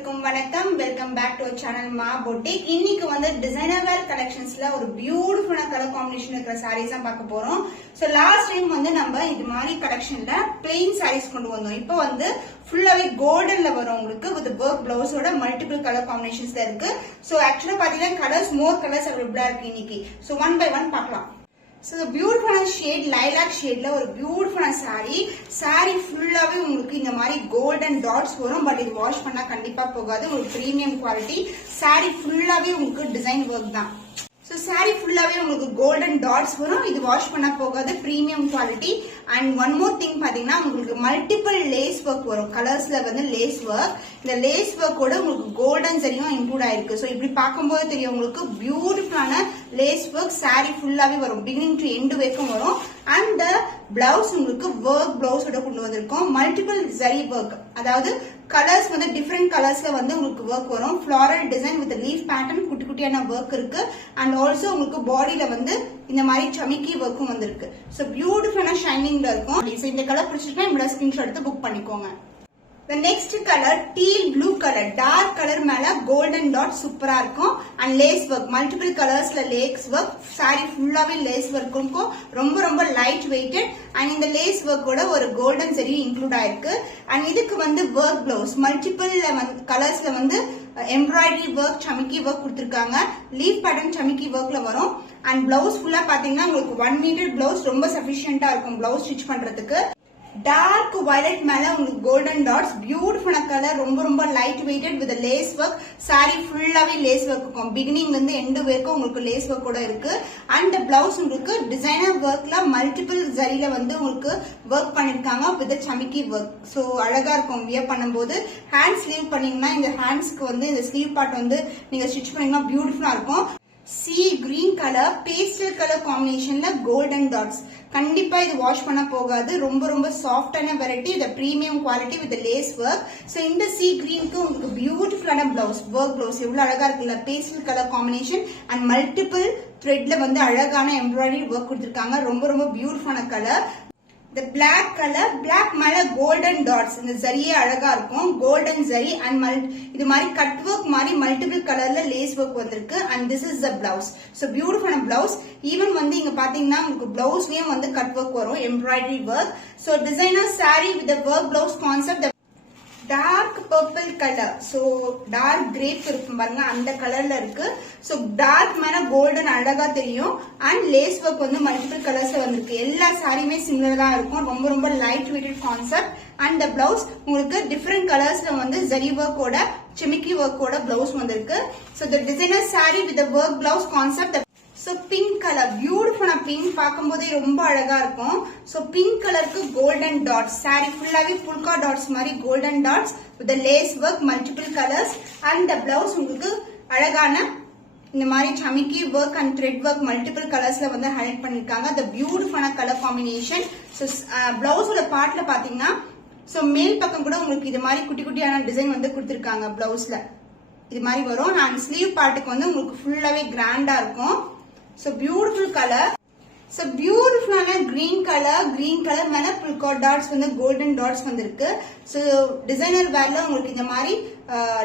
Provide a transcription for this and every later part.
அனைவருக்கும் வணக்கம். Welcome back to channel மா பொட்டிக். இன்னைக்கு வந்து டிசைனர் வேர் கலெக்ஷன்ஸ்ல ஒரு பியூட்டிஃபுல்லான கலர் காம்பினேஷன் இருக்கிற சாரீஸ் தான் பார்க்க போறோம். சோ லாஸ்ட் டைம் வந்து நம்ம இது மாதிரி கலெக்ஷன்ல பிளெயின் சாரீஸ் கொண்டு வந்தோம். இப்போ வந்து ஃபுல்லாவே கோல்டன்ல வரும் உங்களுக்கு வித் ஒர்க் பிளவுஸோட மல்டிபிள் கலர் காம்பினேஷன்ஸ்ல இருக்கு. சோ ஆக்சுவலா பாத்தீங்கன்னா கலர்ஸ் மோர் கலர்ஸ் அவைலபிளா இருக்கு இன்னைக்கு. சோ ஒன் பை ஒன் பார்க்கலாம். So the beautiful shade lilac shade la ஒரு beautiful saree ஃபுல்லாவே உங்களுக்கு இந்த மாதிரி golden dots வரும். பட் இது வாஷ் பண்ணா கண்டிப்பா போகாது. ஒரு பிரீமியம் குவாலிட்டி saree ஃபுல்லாவே உங்களுக்கு டிசைன் வர்க் தான். So saree ஃபுல்லாவே உங்களுக்கு golden dots வரும். இது வாஷ் பண்ணா போகாது. Premium quality. And one more thing பாத்தீங்கன்னா உங்களுக்கு மல்டிபிள் லேஸ் ஒர்க் வரும். கலர்ஸ்ல வந்து லேஸ் ஒர்க். இந்த லேஸ் ஒர்க்கோட உங்களுக்கு கோல்டன் சரியும் இன்க்ளூட் ஆயிருக்கு. சோ இப்படி பார்க்கும்போது தெரியும் உங்களுக்கு பியூட்டிஃபுல்லான லேஸ் ஒர்க் saree ஃபுல்லாவே வரும். பிகினிங் டு எண்ட் வரைக்கும் வரும். அண்ட் பிளவுஸ் உங்களுக்கு ஒர்க் பிளவுஸோட கொண்டு வந்திருக்கோம். மல்டிபிள் ஜரி ஒர்க், அதாவது கலர்ஸ் வந்து டிஃபரெண்ட் கலர்ஸ்ல வந்து உங்களுக்கு ஒர்க் வரும். Floral design with leaf pattern குட்டி குட்டியான ஒர்க் இருக்கு. அண்ட் ஆல்சோ உங்களுக்கு பாடியில வந்து இந்த மாதிரி சமிக்கி ஒர்க்கும் வந்திருக்கு. சோ பியூட்டிஃபுல்லான ஷைனிங்ல இருக்கும். இந்த கலர் பிடிச்சிருக்கா இப்படி ஸ்கிரீன்ஷாட் எடுத்து புக் பண்ணிக்கோங்க. The next color teal blue color, dark color மேல golden dot சூப்பரா இருக்கும். and lace work, multiple colorsல lace work, saree ஃபுல்லாவே lace work இருக்கும். ரொம்ப ரொம்ப light weighted and இந்த lace work ஓட ஒரு golden zari include ஆயிருக்கு. and இதுக்கு வந்து work blouse multiple colorsல வந்து embroidery work, சமிக்கி work கொடுத்திருக்காங்க. leaf pattern சமிக்கி workல வரும். and blouse ஃபுல்லா பாத்தீங்கன்னா உங்களுக்கு 1 meter blouse ரொம்ப sufficient-ஆ இருக்கும் blouse stitch பண்றதுக்கு. டார்க் வயலட் மேல உங்களுக்கு கோல்டன் டாட்ஸ், பியூட்டிஃபுல்லான கலர், ரொம்ப ரொம்ப light weighted with lace work. Sari ஃபுல்லாவே லேஸ் ஒர்க் இருக்கும். பிகினிங்ல இருந்து எண்ட் வரைக்கும் உங்களுக்கு லேஸ் ஒர்க் கூட இருக்கு. அண்ட் பிளவுஸ் உங்களுக்கு டிசைனர் ஒர்க்ல மல்டிபிள் ஜரியில வந்து உங்களுக்கு ஒர்க் பண்ணிருக்காங்க வித் சமிக்கி ஒர்க். சோ அழகா இருக்கும் வியர் பண்ணும்போது. ஹேண்ட் ஸ்லீவ் பண்ணீங்கன்னா இந்த ஹேண்ட்ஸ்க்கு வந்து இந்த ஸ்லீவ் பார்ட் வந்து நீங்க ஸ்டிச் பண்ணீங்கன்னா பியூட்டிஃபுல்லா இருக்கும். Sea green colour pastel colour காம்பினேஷன்ல கோல்டன் டாட்ஸ். கண்டிப்பா இது வாஷ் பண்ண போகாது. ரொம்ப ரொம்ப சாஃப்டான வெரைட்டி. இது premium quality with lace work. So இந்த சி கிரீனுக்கு உங்களுக்கு பியூட்டிஃபுல்லான பிளவுஸ், ஒர்க் பிளவுஸ் எவ்வளவு அழகா இருக்குல்ல. Pastel colour combination and multiple த்ரெட்ல வந்து அழகான எம்ப்ராய்டரி ஒர்க் கொடுத்திருக்காங்க. ரொம்ப ரொம்ப பியூட்டிஃபுல்லான colour. The black color, black மேல golden dots. இந்த ஜரியே அழகா இருக்கும். golden ஜரி and இது மாதிரி கட் ஒர்க் மாதிரி மல்டிபிள் கலர்ல லேஸ் ஒர்க் வந்திருக்கு. and this is the blouse. so beautiful blouse. Even வந்து இங்க பாத்தீங்கன்னா உங்களுக்கு பிளவுஸ்லயும் வந்து கட் ஒர்க் வரும், embroidery work. so designer saree with the work blouse concept. Dark purple colour, so dark crepe இருக்கும் பாருங்க, அந்த கலர்ல இருக்கு. சோ டார்க் மேல கோல்டன் அழகா தெரியும். அண்ட் லேஸ் ஒர்க் வந்து மல்டிபிள் கலர்ஸ்ல வந்திருக்கு. எல்லா சாரியுமே சிமிலரா இருக்கும். ரொம்ப ரொம்ப light weighted concept. And blouse உங்களுக்கு டிஃபரெண்ட் கலர்ஸ்ல வந்து ஜரி ஒர்க்கோட சிமிக்கி ஒர்க்கோட பிளவுஸ் வந்திருக்கு. So the designer sari with work blouse concept. So pink colour, பியூட்டிஃபுல்லா பிங்க், பார்க்கும்போதே ரொம்ப அழகா இருக்கும். சோ பிங்க் கலருக்கு கோல்டன் டாட்ஸ், சாரி ஃபுல்லாவே புல்கா டாட்ஸ் மாதிரி golden dots with lace work, multiple colours. And blouse உங்களுக்கு அழகான இந்த மாதிரி சமிக்கி work and thread work multiple கலர்ஸ்ல வந்து ஹைலைட் பண்ணிருக்காங்க. அந்த பியூட்டிஃபுல்லான கலர் காம்பினேஷன். சோ பிளவுஸோட பார்ட்ல பாத்தீங்கன்னா சோ மேல் பக்கம் கூட உங்களுக்கு இது மாதிரி குட்டி குட்டியான டிசைன் வந்து கொடுத்திருக்காங்க. பிளவுஸ்ல இது மாதிரி வரும். அண்ட் ஸ்லீவ் பார்ட்டுக்கு வந்து உங்களுக்கு ஃபுல்லாவே கிராண்டா இருக்கும். So beautiful color. So beautiful green color மேல polka dots வந்து golden dots வந்திருக்கு. So designer wearல உங்களுக்கு இந்த மாதிரி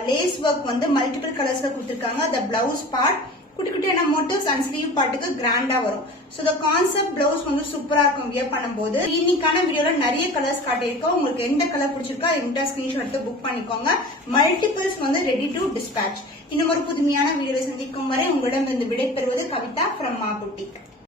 lace work வந்து multiple colorsல கொடுத்திருக்காங்க. the blouse part குட்டி குட்டியான மோட்டிவ்ஸ் அண்ட் ஸ்லீவ் பார்ட்டுக்கு கிராண்டா வரும். சோ the concept blouse வந்து சூப்பரா இருக்கும் வியர் பண்ணும்போது. இன்னைக்கான வீடியோல நிறைய கலர்ஸ் காட்டியிருக்கோம். உங்களுக்கு எந்த கலர் பிடிச்சிருக்கோ அதை ஸ்கிரீன்ஷாட் எடுத்து புக் பண்ணிக்கோங்க. மல்டிபிள்ஸ் வந்து ரெடி டு டிஸ்பேட்ச். இன்னும் ஒரு புதுமையான வீடியோவை சந்திக்கும் வரை உங்களிடம் இருந்து விடைபெறுவது கவிதா from மா பொட்டிக்.